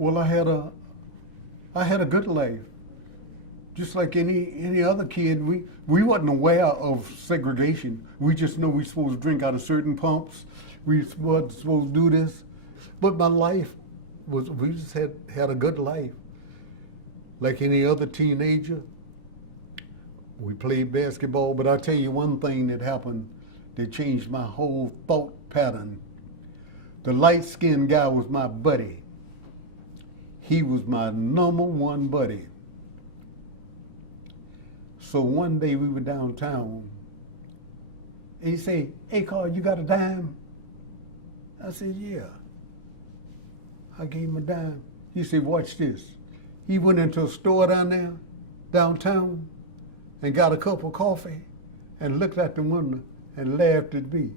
Well, I had a good life. Just like any other kid, we wasn't aware of segregation. We just know we supposed to drink out of certain pumps. We wasn't supposed to do this. But my life we just had a good life. Like any other teenager, we played basketball. But I'll tell you one thing that happened that changed my whole thought pattern. The light-skinned guy was my buddy. He was my number one buddy. So one day we were downtown, and he said, "Hey, Carl, you got a dime?" I said, "Yeah." I gave him a dime. He said, "Watch this." He went into a store down there, downtown, and got a cup of coffee and looked at the window and laughed at me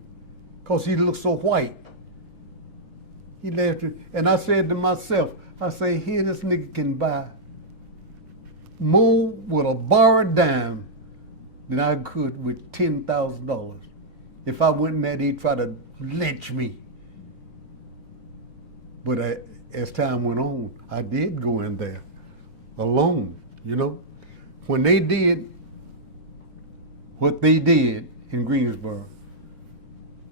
because he looked so white. He laughed at, and I said to myself, I say, here this nigga can buy more with a borrowed dime than I could with $10,000. If I went in there, he'd try to lynch me. But as time went on, I did go in there alone, you know. When they did what they did in Greensboro,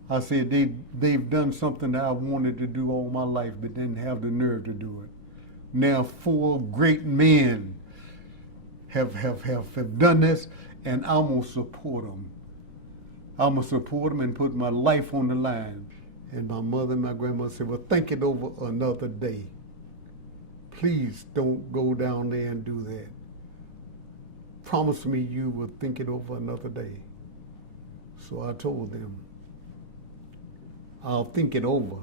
I said they've done something that I wanted to do all my life but didn't have the nerve to do it. Now 4 great men have done this, and I'm going to support them. I'm going to support them and put my life on the line. And my mother and my grandmother said, well, think it over another day. Please don't go down there and do that. Promise me you will think it over another day. So I told them, I'll think it over.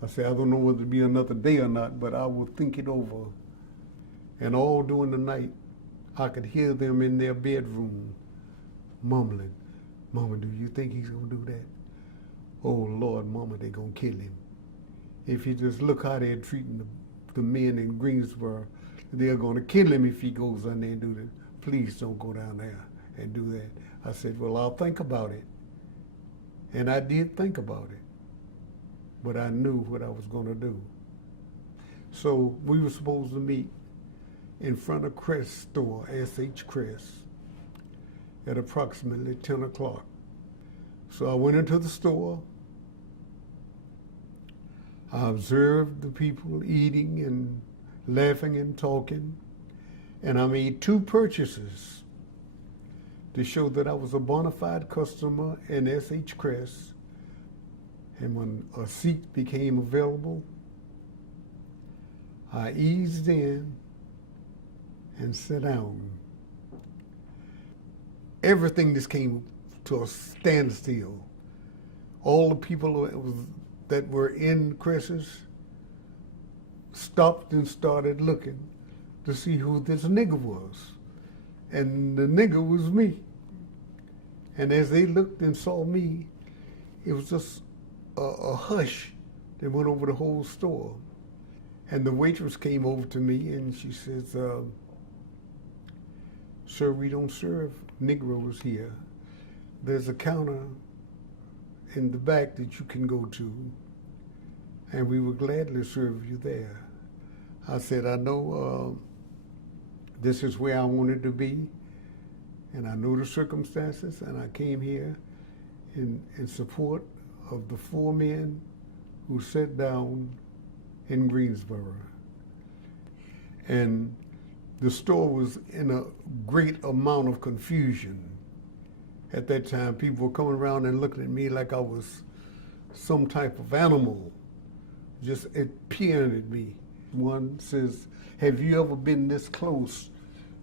I said, I don't know whether it'll be another day or not, but I will think it over. And all during the night, I could hear them in their bedroom mumbling, Mama, do you think he's going to do that? Oh, Lord, Mama, they're going to kill him. If you just look how they're treating the men in Greensboro, they're going to kill him if he goes on there and do that. Please don't go down there and do that. I said, well, I'll think about it. And I did think about it. But I knew what I was going to do. So we were supposed to meet in front of Kress store, S.H. Kress, at approximately 10 o'clock. So I went into the store. I observed the people eating and laughing and talking. And I made 2 purchases to show that I was a bona fide customer in S.H. Kress. And when a seat became available, I eased in and sat down. Everything just came to a standstill. All the people that were in Kress's stopped and started looking to see who this nigger was. And the nigger was me. And as they looked and saw me, it was just a hush that went over the whole store. And the waitress came over to me and she says, sir, we don't serve Negroes here. There's a counter in the back that you can go to, and we will gladly serve you there. I said, I know this is where I wanted to be, and I know the circumstances, and I came here in support of the 4 men who sat down in Greensboro. And the store was in a great amount of confusion. At that time, people were coming around and looking at me like I was some type of animal, just peering at me. One says, have you ever been this close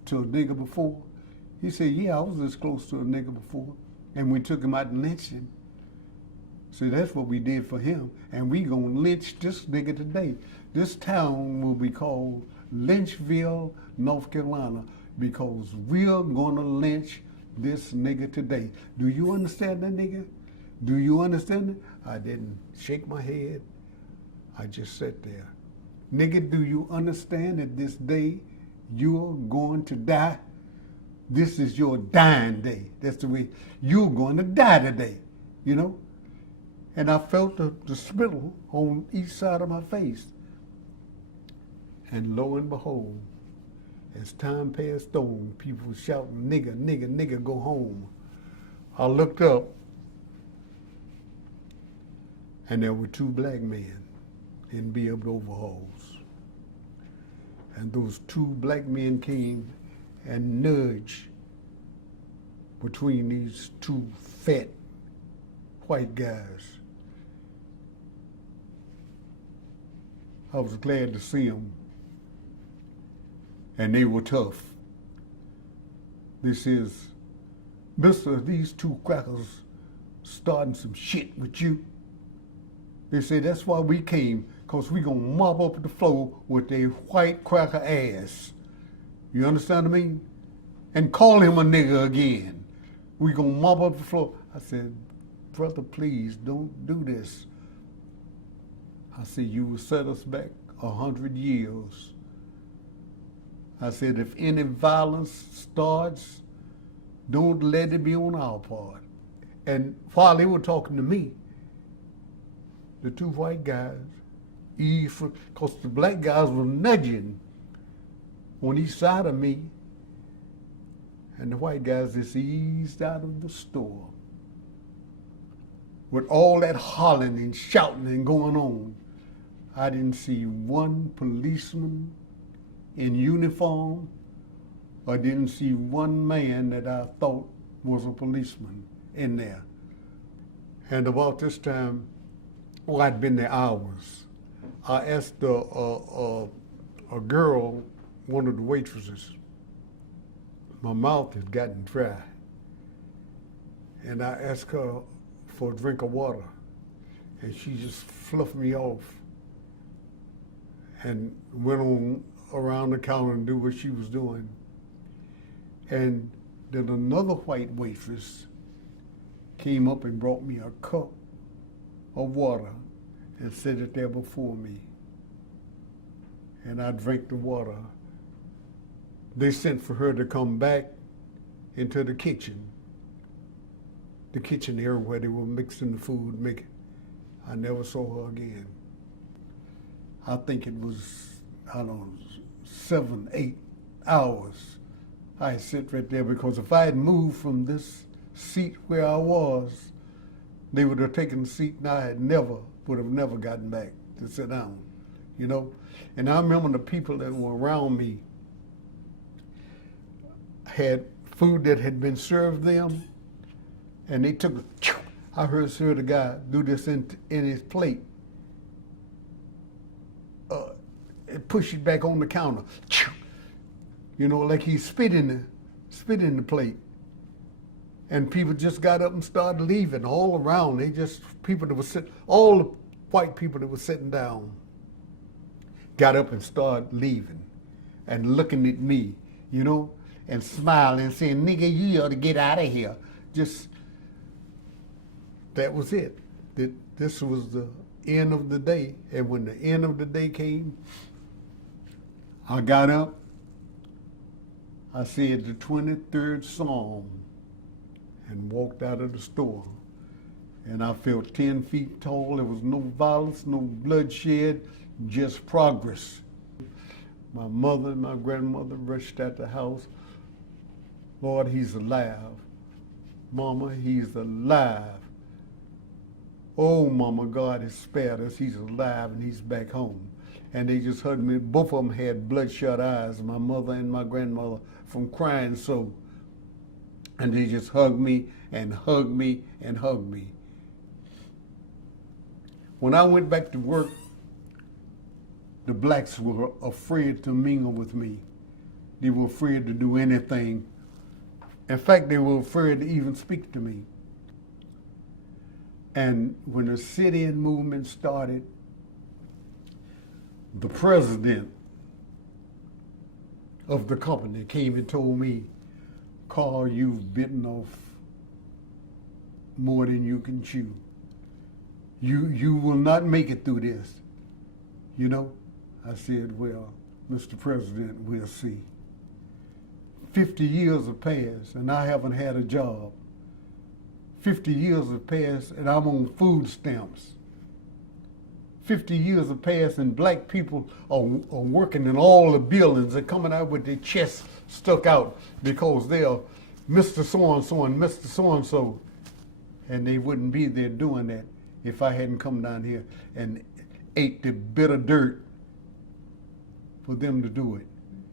to a nigger before? He said, yeah, I was this close to a nigger before. And we took him out and lynched him. So that's what we did for him. And we gonna lynch this nigga today. This town will be called Lynchville, North Carolina, because we're gonna lynch this nigga today. Do you understand that, nigga? Do you understand it? I didn't shake my head. I just sat there. Nigga, do you understand that this day you're going to die? This is your dying day. That's the way you're going to die today, you know? And I felt the spittle on each side of my face. And lo and behold, as time passed on, people were shouting, nigger, nigger, nigger, go home. I looked up, and there were two black men in beard overalls. And those two black men came and nudged between these two fat white guys. I was glad to see them, and they were tough. This is, Mister, these two crackers starting some shit with you. They said, that's why we came, because we gonna mop up the floor with their white cracker ass. You understand what I mean? And call him a nigger again. We gonna mop up the floor. I said, brother, please don't do this. I said, you will set us back 100 years. I said, if any violence starts, don't let it be on our part. And while they were talking to me, the two white guys, because the black guys were nudging on each side of me, and the white guys just eased out of the store. With all that hollering and shouting and going on, I didn't see one policeman in uniform, or didn't see one man that I thought was a policeman in there. And about this time, well, I'd been there hours. I asked a girl, one of the waitresses, my mouth had gotten dry, and I asked her for a drink of water, and she just fluffed me off and went on around the counter and do what she was doing. And then another white waitress came up and brought me a cup of water and set it there before me. And I drank the water. They sent for her to come back into the kitchen area where they were mixing the food, making. I never saw her again. I think it was, I don't know, 7, 8 hours. I sit right there, because if I had moved from this seat where I was, they would have taken the seat, and I would have never gotten back to sit down, you know? And I remember the people that were around me had food that had been served them, and they took I heard the guy do this in his plate, and push it back on the counter, you know, like he spit in the plate. And people just got up and started leaving all around. People that were sitting, all the white people that were sitting down got up and started leaving and looking at me, you know, and smiling and saying, nigga, you ought to get out of here. That was it. This was the end of the day. And when the end of the day came, I got up, I said the 23rd Psalm, and walked out of the store. And I felt 10 feet tall. There was no violence, no bloodshed, just progress. My mother and my grandmother rushed at the house. Lord, he's alive. Mama, he's alive. Oh, Mama, God has spared us. He's alive and he's back home. And they just hugged me. Both of them had bloodshot eyes, my mother and my grandmother, from crying so. And they just hugged me and hugged me and hugged me. When I went back to work, the blacks were afraid to mingle with me. They were afraid to do anything. In fact, they were afraid to even speak to me. And when the sit-in movement started, the president of the company came and told me, Carl, you've bitten off more than you can chew. You will not make it through this. You know? I said, well, Mr. President, we'll see. 50 years have passed and I haven't had a job. 50 years have passed and I'm on food stamps. 50 years have passed and black people are working in all the buildings and coming out with their chests stuck out because they are Mr. So-and-so and Mr. So-and-so. And they wouldn't be there doing that if I hadn't come down here and ate the bitter dirt for them to do it.